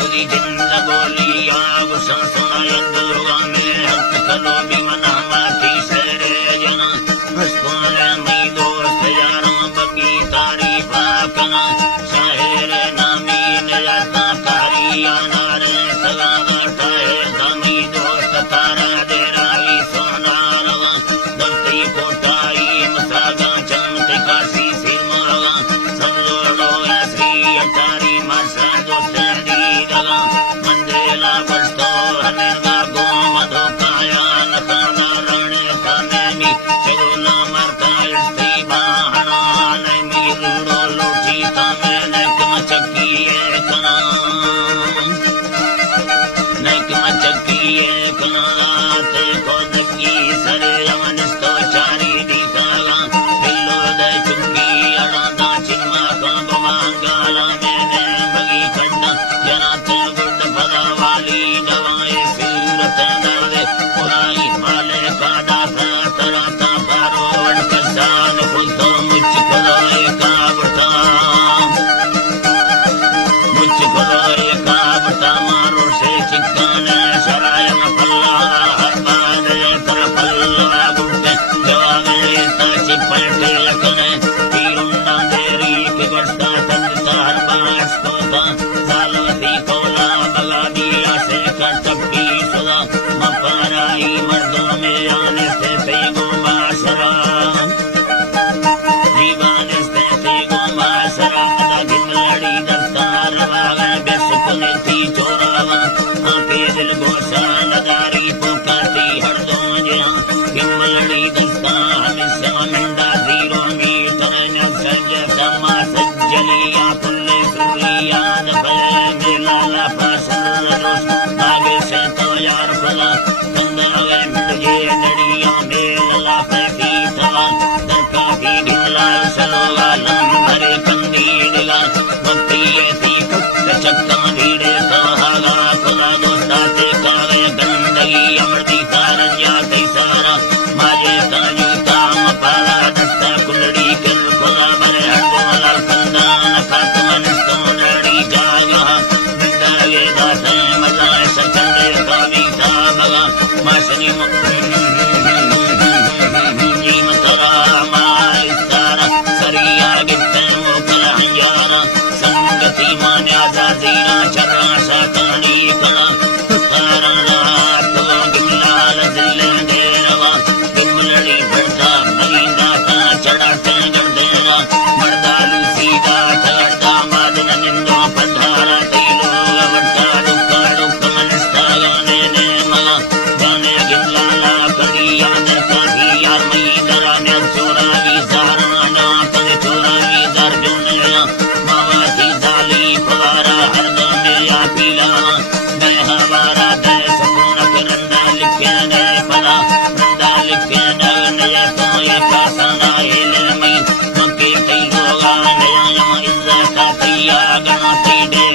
तुझी जिंद बोली आग संसुना में हस्त कलो भी मना माथी सरे जना हस्कोल मई दोस्त यारा बगी तारी पाकना शाहिर नामी नयाता कारिया नारे सगा गाठाए दमी दोस्त तारा दे राई सोना रवा दस्ती कोटाई मसागा चमते कासी सिरमावा समझोड़ो ऐसी अचारी मासा दोस्त दी दगा मंदेला बस्तो हनेगा गोम धोकाया नकाना रणे कानेमी चगोला मरता इस्ती बाहना नमी रूड़ो लोटी तामेने कम चक्की कना नकम चक्की कना ते को दक्की सरे अमनिस्तो चारी दिखागा हिलो दे चुक्की अड़ादा चिन्मा का बमांगाला मैंने बगी खंडा जना ते गुड भला वाली दवाए सूरत दावे पुराई माले का दाता तराता बारोड़ कसान खुद मुझ कलाए का बता मुझ कलाए का बता मारो से चिक्काने सराय में पल्ला हर बार कर पल्ला गुड्डे जवागले ताची पलटे लखने तीरुन्ना देरी के गड़ता तंदता हर बार स्तोता सालवती कोला बगा दिया से कर चक्की सदा मपाराई मर्दों में आने से तेगो माशरा जीवान से तेगो माशरा अदा गिमलड़ी दस्तार वागन बेस कुलती चोरावा आके दिल गोसा लगारी पुकारती हर दो जहाँ गिमलड़ी दस्तार मिस्सा मिंडा जीरो मीटर न सज समा सज्जलिया पुल्ले सूरिया दफले मिलाला पासल रोस नागे से तो यार फला कंदावे मिटजे नड़िया मेलला पैकी तवा दरका की गिमला सलोवा लंबरे कंदीडला भक्ति थी कुत्त चक्का ढीड़े सहागा खुदा दोस्ता ते कावे गंदगी अमृति कारंजा कई सारा माजे काजू ताम पाला दस्ता कुलड़ी कर खुदा बरे हटोला कंदान खातमन स्तोनड़ी जागा मिटागे दाते मजाए सचंदे कावी साबगा मासनी मतरा माइस्तारा सरिया गिट्टे मोकल हंजारा संगति मान्या जाजीरा चरा सातानी कला तारा रात गिमलाल दिल्ले देरवा गिमलड़ी भरता भगींदा का चढ़ा टेंगड़ देरा मर्दालू सीधा ठगड़ा मादन निंदो पधारा तीलो वट्टा दुक्का दुक्का मनस्ता गाने ने मला गाने गिमलाला कड़िया दरका भी यार मई दरा ने चोरा भी सारा ना पग चोरा भी दर जोनेया मावा की दाली पवारा हर गाने या पीला मैं हमारा दे सपून करंदा लिखे ने पला रंदा लिखे ने या तो ये कासना हिले मई मक्के कई लोगा नया इज्जत का तैया गना दे